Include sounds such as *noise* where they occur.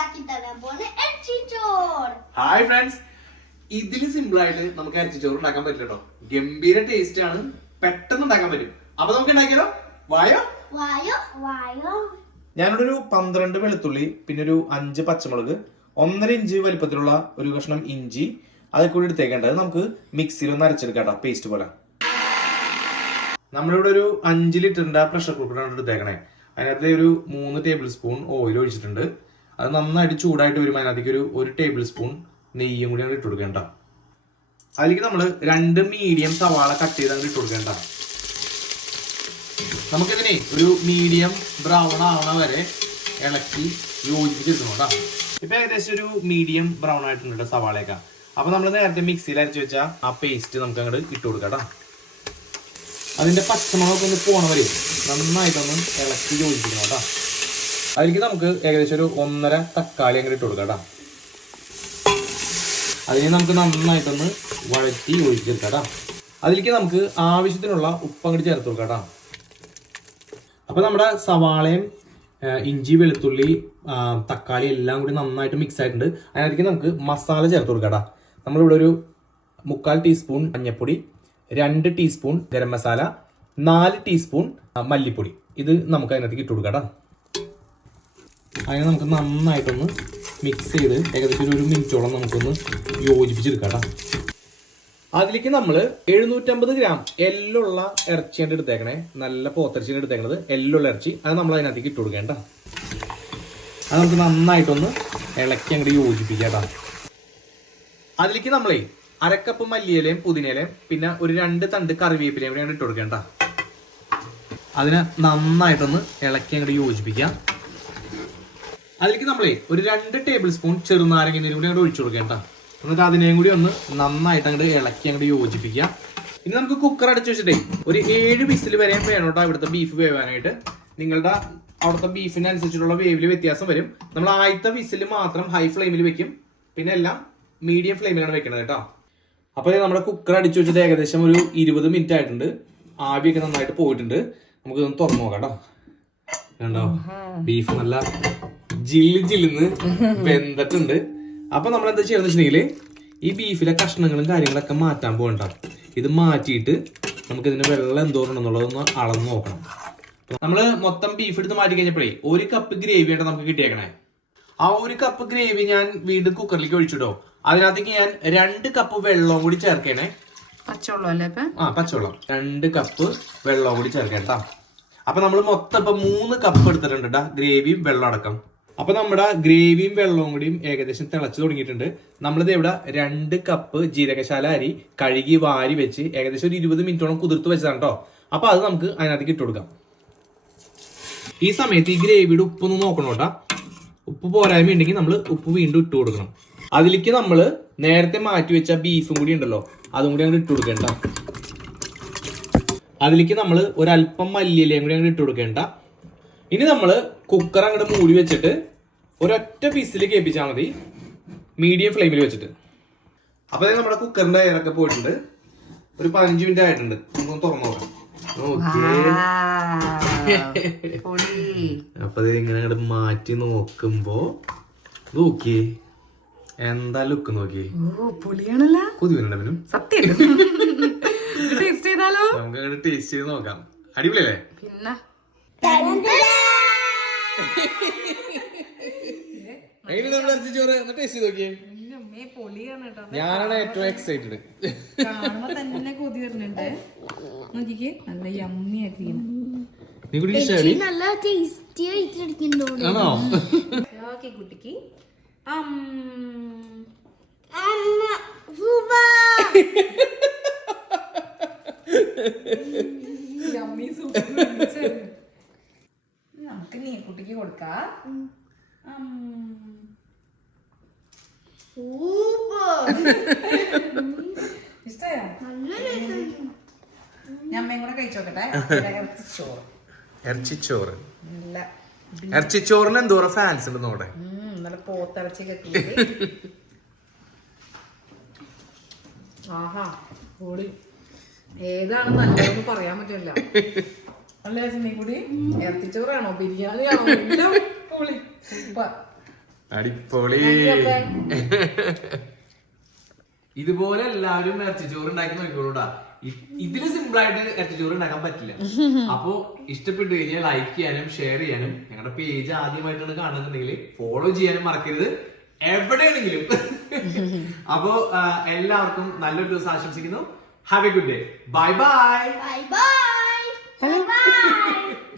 ഉണ്ടാക്കി തരാൻ പോണ എച്ചിച്ചോർ ഹായ് ഫ്രണ്ട്സ് ഇതിൽ സിമ്പിൾ ആയിട്ട് നമുക്ക് ഇറച്ചിച്ചോറ് ഉണ്ടാക്കാൻ പറ്റില്ല കേട്ടോ ഗംഭീര ടേസ്റ്റ് ആണ്. പെട്ടെന്ന് ഉണ്ടാക്കാൻ പറ്റും. അപ്പൊ നമുക്ക് ഉണ്ടാക്കിയാലോ? വായോ? വായോ? വായോ. ഞാനിവിടെ ഒരു പന്ത്രണ്ട് വെളുത്തുള്ളി പിന്നെ ഒരു അഞ്ച് പച്ചമുളക് ഒന്നര ഇഞ്ച് വലിപ്പത്തിലുള്ള ഒരു കഷ്ണം ഇഞ്ചി അതൊക്കെ കൂടി എടുത്തേക്കേണ്ടത് നമുക്ക് മിക്സിയിൽ ഒന്ന് അരച്ചെടുക്കാം കേട്ടോ പേസ്റ്റ് പോലെ. നമ്മളിവിടെ ഒരു അഞ്ച് ലിറ്ററിന്റെ പ്രഷർ കുക്കറാണ് എടുത്തേക്കണേ. അതിനകത്ത് ഒരു മൂന്ന് ടേബിൾ സ്പൂൺ ഓയിൽ ഒഴിച്ചിട്ടുണ്ട്. അത് നന്നായിട്ട് ചൂടായിട്ട് വരുമ്പോൾ അതിനകത്തേക്ക് ഒരു ഒരു ടേബിൾ സ്പൂൺ നെയ്യും കൂടി അങ്ങ് ഇട്ട് കൊടുക്കേണ്ട അതിലേക്ക് നമ്മൾ രണ്ട് മീഡിയം സവാള കട്ട് ചെയ്ത് അങ്ങ് ഇട്ട് കൊടുക്കേണ്ട നമുക്കിതിനെ ഒരു മീഡിയം ബ്രൗൺ ആവണ വരെ ഇളക്കി യോജിപ്പിച്ചിരുന്നു കേട്ടോ. ഇപ്പൊ ഏകദേശം ഒരു മീഡിയം ബ്രൗൺ ആയിട്ടുണ്ട് കേട്ടോ സവാളയൊക്കെ. അപ്പൊ നമ്മൾ നേരത്തെ മിക്സിയിൽ അരച്ച് വെച്ച ആ പേസ്റ്റ് നമുക്ക് അങ്ങോട്ട് ഇട്ട് കൊടുക്കാം അതിന്റെ പച്ചമുളകൊക്കെ ഒന്ന് പോണവരെ നന്നായിട്ടൊന്ന് ഇളക്കി യോജിപ്പിക്കണം കേട്ടോ. അതിലേക്ക് നമുക്ക് ഏകദേശം ഒരു ഒന്നര തക്കാളി അങ്ങോട്ട് ഇട്ട് കൊടുക്കാം കേട്ടോ. അതിനെ നമുക്ക് നന്നായിട്ടൊന്ന് വഴറ്റി ഒഴിച്ചെടുക്കാം അതിലേക്ക് നമുക്ക് ആവശ്യത്തിനുള്ള ഉപ്പ് അങ്ങോട്ട് ചേർത്ത് കൊടുക്കാം കേട്ടോ. അപ്പൊ നമ്മുടെ സവാളയും ഇഞ്ചി വെളുത്തുള്ളി തക്കാളി എല്ലാം കൂടി നന്നായിട്ട് മിക്സ് ആയിട്ടുണ്ട്. അതിനകത്തേക്ക് നമുക്ക് മസാല ചേർത്ത് കൊടുക്കാം നമ്മളിവിടെ ഒരു മുക്കാൽ ടീസ്പൂൺ മഞ്ഞൾപ്പൊടി രണ്ട് ടീസ്പൂൺ ഗരം മസാല നാല് ടീസ്പൂൺ മല്ലിപ്പൊടി. ഇത് നമുക്ക് അതിനകത്തേക്ക് ഇട്ട് കൊടുക്കാം അതിനെ നമുക്ക് നന്നായിട്ടൊന്ന് മിക്സ് ചെയ്ത് ഏകദേശം ഒരു മിനിറ്റോളം നമുക്കൊന്ന് യോജിപ്പിച്ചെടുക്കാം അതിലേക്ക് നമ്മൾ എഴുന്നൂറ്റമ്പത് ഗ്രാം എല്ലുള്ള ഇറച്ചിയാണ് എടുത്തേക്കണേ. നല്ല പോത്തിറച്ചിയാണ് എടുത്തേക്കണത്. എല്ലുള്ള ഇറച്ചി. അത് നമ്മൾ അതിനകത്തേക്ക് ഇട്ട് കൊടുക്കേണ്ട അത് നമുക്ക് നന്നായിട്ടൊന്ന് ഇളക്കി അങ്ങോട്ട് യോജിപ്പിക്കാം അതിലേക്ക് നമ്മളേ അരക്കപ്പ് മല്ലിയിലയും പുതിനയിലയും പിന്നെ ഒരു രണ്ട് തണ്ട് കറിവേപ്പിലയും കൂടി ഇട്ട് കൊടുക്കേണ്ട അതിനെ നന്നായിട്ടൊന്ന് ഇളക്കി അങ്ങോട്ട് യോജിപ്പിക്കാം. അതിലേക്ക് നമ്മളെ ഒരു രണ്ട് ടേബിൾ സ്പൂൺ ചെറുനാരങ്ങ നീരും കൂടി അങ്ങോട്ട് ഒഴിച്ചു കൊടുക്കേണ്ട എന്നിട്ട് അതിനെയും കൂടി ഒന്ന് നന്നായിട്ട് അങ്ങോട്ട് ഇളക്കി അങ്ങോട്ട് യോജിപ്പിക്കുക. ഇനി നമുക്ക് കുക്കർ അടച്ചു വെച്ചിട്ടേ ഒരു ഏഴ് വിസിൽ വരെ വേണം കേട്ടോ ഇവിടുത്തെ ബീഫ് വേവാനായിട്ട്. നിങ്ങളുടെ അവിടുത്തെ ബീഫിനനുസരിച്ചിട്ടുള്ള വേവിൽ വ്യത്യാസം വരും. നമ്മൾ ആദ്യത്തെ വിസിൽ മാത്രം ഹൈ ഫ്ലെയിമിൽ വെക്കും. പിന്നെ എല്ലാം മീഡിയം ഫ്ലെയിമിലാണ് വെക്കണത് കേട്ടോ. അപ്പോൾ നമ്മുടെ കുക്കർ അടിച്ചു വെച്ചിട്ട് ഏകദേശം ഒരു ഇരുപത് മിനിറ്റ് ആയിട്ടുണ്ട്. ആവിയൊക്കെ നന്നായിട്ട് പോയിട്ടുണ്ട്. നമുക്ക് തുറന്നു നോക്കാം കേട്ടോ. കണ്ടോ? ബീഫ് നല്ല ജില്ല് ജില്ലിന്ന് വെന്തിട്ടുണ്ട്. അപ്പൊ നമ്മൾ എന്താ ചെയ്യുന്നത് വെച്ചിട്ടുണ്ടെങ്കിൽ ഈ ബീഫിലെ കഷ്ണങ്ങളും കാര്യങ്ങളൊക്കെ മാറ്റാൻ പോകണ്ട. ഇത് മാറ്റിയിട്ട് നമുക്ക് ഇതിന് വെള്ളം എന്തോരണമെന്നുള്ളതൊന്ന് അളന്ന് നോക്കണം. നമ്മൾ മൊത്തം ബീഫ് എടുത്ത് മാറ്റി കഴിഞ്ഞപ്പോഴേ ഒരു കപ്പ് ഗ്രേവിയാണ് നമുക്ക് കിട്ടിയേക്കണേ. ആ ഒരു കപ്പ് ഗ്രേവി ഞാൻ വീണ്ടും കുക്കറിലേക്ക് ഒഴിച്ചിടോ അതിനകത്തേക്ക് ഞാൻ രണ്ട് കപ്പ് വെള്ളവും കൂടി ചേർക്കണേ. പച്ചവെള്ളം അല്ലേ ആ പച്ചവെള്ളം. രണ്ട് കപ്പ് വെള്ളവും കൂടി ചേർക്കണം കേട്ടോ അപ്പൊ നമ്മൾ മൊത്തം ഇപ്പൊ മൂന്ന് കപ്പ് എടുത്തിട്ടുണ്ട് ട്ടാ, ഗ്രേവിയും വെള്ളം അടക്കം. അപ്പൊ നമ്മുടെ ഗ്രേവിയും വെള്ളവും കൂടിയും ഏകദേശം തിളച്ചു തുടങ്ങിയിട്ടുണ്ട്. നമ്മളിത് ഇവിടെ രണ്ട് കപ്പ് ജീരകശാല അരി കഴുകി വാരി വെച്ച് ഏകദേശം ഒരു ഇരുപത് മിനിറ്റോളം കുതിർത്ത് വെച്ചതാണ് കേട്ടോ അപ്പൊ അത് നമുക്ക് അതിനകത്തേക്ക് ഇട്ട് കൊടുക്കാം. ഈ സമയത്ത് ഈ ഗ്രേവിയുടെ ഉപ്പൊന്ന് നോക്കണം കേട്ടാ. ഉപ്പ് പോരായ്മ ഉണ്ടെങ്കിൽ നമ്മൾ ഉപ്പ് വീണ്ടും ഇട്ട് കൊടുക്കണം. അതിലേക്ക് നമ്മൾ നേരത്തെ മാറ്റി വെച്ച ബീഫും കൂടി ഉണ്ടല്ലോ അതും കൂടി അങ്ങോട്ട് ഇട്ട് കൊടുക്കേണ്ട. അതിലേക്ക് നമ്മൾ ഒരല്പം മല്ലിയിലയും കൂടി അങ്ങ് ഇട്ട് കൊടുക്കേണ്ട. ഇനി നമ്മൾ കുക്കർ അങ്ങോട്ട് മൂടി വെച്ചിട്ട് ഒരൊറ്റ പീസിൽ കേൾപ്പിച്ചാൽ മതി. മീഡിയം ഫ്ലെയിമിൽ വെച്ചിട്ട്. അപ്പൊ ദേ നമ്മുടെ കുക്കറിന്റെ എയറൊക്കെ പോയിട്ടുണ്ട്. ഒരു പതിനഞ്ച് മിനിറ്റ് ആയിട്ടുണ്ട്. നമുക്കൊന്ന് തുറന്നു നോക്കാം. അപ്പൊ ഇങ്ങനെ അങ്ങോട്ട് മാറ്റി നോക്കുമ്പോ നോക്കിയേ. എന്താ ലുക്ക് നോക്കിയേ? ഓ പുളിയാണല്ലോ. കൊതി വരുന്നുണ്ട് അവനും സത്യം *laughs* ടേസ്റ്റ് ചെയ്താലോ? നമുക്ക് ടേസ്റ്റ് ചെയ്ത് നോക്കാം. അടിപൊളിയല്ലേ? പിന്നെ? ടേസ്റ്റ് ചെയ്ത് നോക്കിയേ എന്റെ അമ്മേ പൊളിയാണ് കേട്ടോ ഞാനാണ് ഏറ്റവും എക്സൈറ്റഡ് തന്നെ കൊതി വരുന്നുണ്ട് നോക്കിക്കേ നല്ല യമ്മി ആക്കിയാണ് നീ കൂടി ഇഷ്ടമായി നല്ല ടേസ്റ്റി ആയിട്ട് ആണോ ഓക്കെ കുട്ടിക്ക് യമ്മി കുട്ടിക്ക് കൊടുക്കാം. ഏതാണെന്ന് നല്ല രസം ഞാൻ അമ്മയും കൂടെ കഴിച്ചോക്കട്ടെ. ചോറ് ഇറച്ചിച്ചോറ്. നല്ല ഇറച്ചിച്ചോറിന് എന്തോരം ഫാൻസ് ഉണ്ട് നോടെ ഉം, നല്ല പോത്തിറച്ചി കെട്ടി *laughs* ആഹാ പൊളി. ഏതാണ് നല്ലതെന്ന് പറയാൻ പറ്റില്ല. അല്ലേ സിനി കൂടി. ഇറച്ചിച്ചോറാണോ? ബിരിയാണിയാണോ എല്ലാം പൊളി. സൂപ്പർ അടിപൊളി. ഇതുപോലെ എല്ലാവരും ഇറച്ചിച്ചോറ് ഉണ്ടാക്കി നോക്കിക്കോളൂടാ ഇതിന് ഇതിൽ സിമ്പിൾ ആയിട്ട് ഇറച്ചിച്ചോറ് ഉണ്ടാക്കാൻ പറ്റില്ല. അപ്പോ ഇഷ്ടപ്പെട്ടു കഴിഞ്ഞാൽ ലൈക്ക് ചെയ്യാനും ഷെയർ ചെയ്യാനും ഞങ്ങളുടെ പേജ് ആദ്യമായിട്ടാണ് കാണുന്നുണ്ടെങ്കിൽ ഫോളോ ചെയ്യാനും മറക്കരുത്. എവിടെയാണെങ്കിലും. അപ്പോ എല്ലാവർക്കും നല്ലൊരു ദിവസം ആശംസിക്കുന്നു. Have a good day bye bye bye bye bye bye